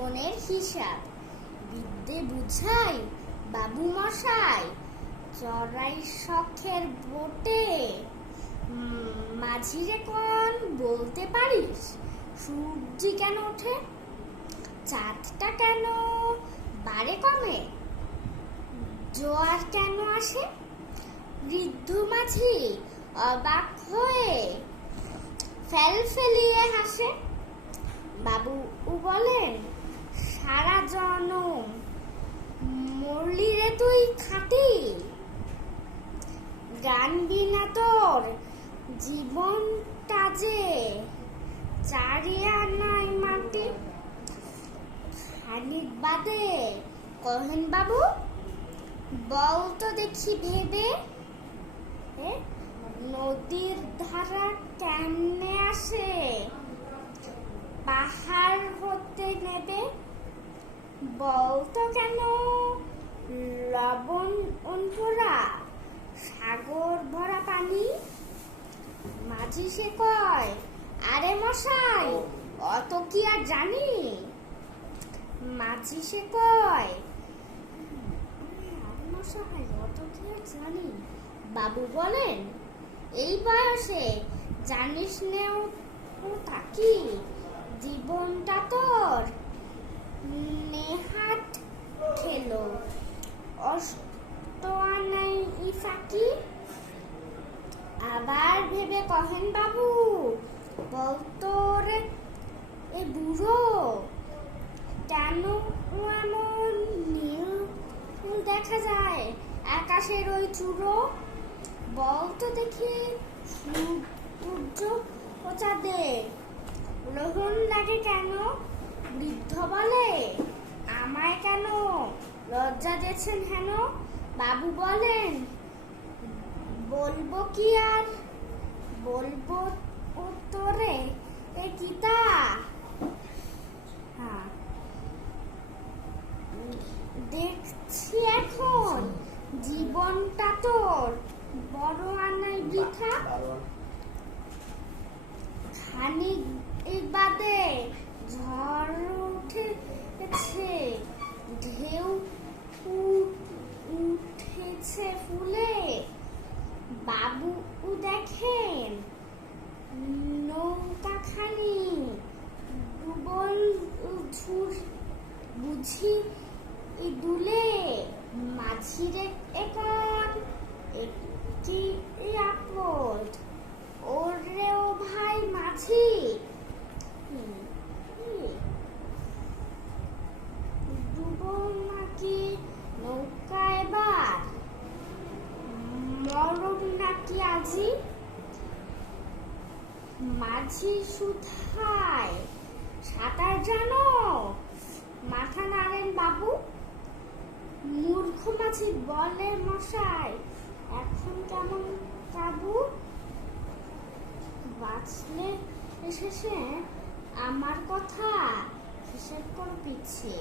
জীবনের হিসাব বিদ্যে বুঝাই বাবু মশাই, চড়াই শখের বোটে। মাঝিরে কোন বলতে পারিস, সূর্য কেন ওঠে, চাঁদটা কেন বারে কমে, জোয়ার কেন আসে? বৃদ্ধ মাঝি অবাক হয়ে ফেলিয়ে হাসে। বাবু বলেন, সারা জনম মরলি রে তুই খাটি, গান বিনা তোর জীবনটা যে চারিয়া নাই মাটি। খানিক বাদে কহেন বাবু, বল তো দেখি ভেবে, নদীর ধারা কেমনে আসে, পাহাড় হতে নেবে, বলতো কেন লবণ ভরা সাগর ভরা পানি। মাঝি সে কয়, আরে মশাই অত কি আর জানি। মাঝি সে কয়, আরে মশাই অত কি আর জানি। বাবু বলেন, এই বয়সে জানিস নেও তা কি, জীবনটা তোর নেহাত খেলো, অষ্ট আনাই ফাঁকি। আবার ভেবে কহেন বাবু, বলতো রে এ বুড়ো, কেন এমন নীল দেখা যায় আকাশের ওই চূড়ো, বলতো দেখি সূর্য ও চাঁদে গ্রহণ লাগে কেন। বৃদ্ধ বলে, আমায় কেন লজ্জা দিয়েছেন হেন। বাবু বলেন, বলবো কি আর, বলবো তোরে এ গীতা। দেখছি এখন জীবনটা তোর বড় আনাই বৃথা। খানিক বাদে ঝড় উঠেছে, ঢেউ উঠেছে ফুলে। বাবু দেখেন নৌকাখানি ডুবল বুঝি দুলে। মাঝিরে এখন একটি আপদ, ওরে ও ভাই মাঝি, ডুবো নাকি নৌকা এবার, মরম নাকি আজি। মাঝি সুধায়, সাঁতার জানো, মাথা নাড়েন বাবু। মূর্খ মাঝি বলে, মশাই এখন কেমন কাবু, বাঁচলে শেষে আমার কথা হিসেব কর পিছে।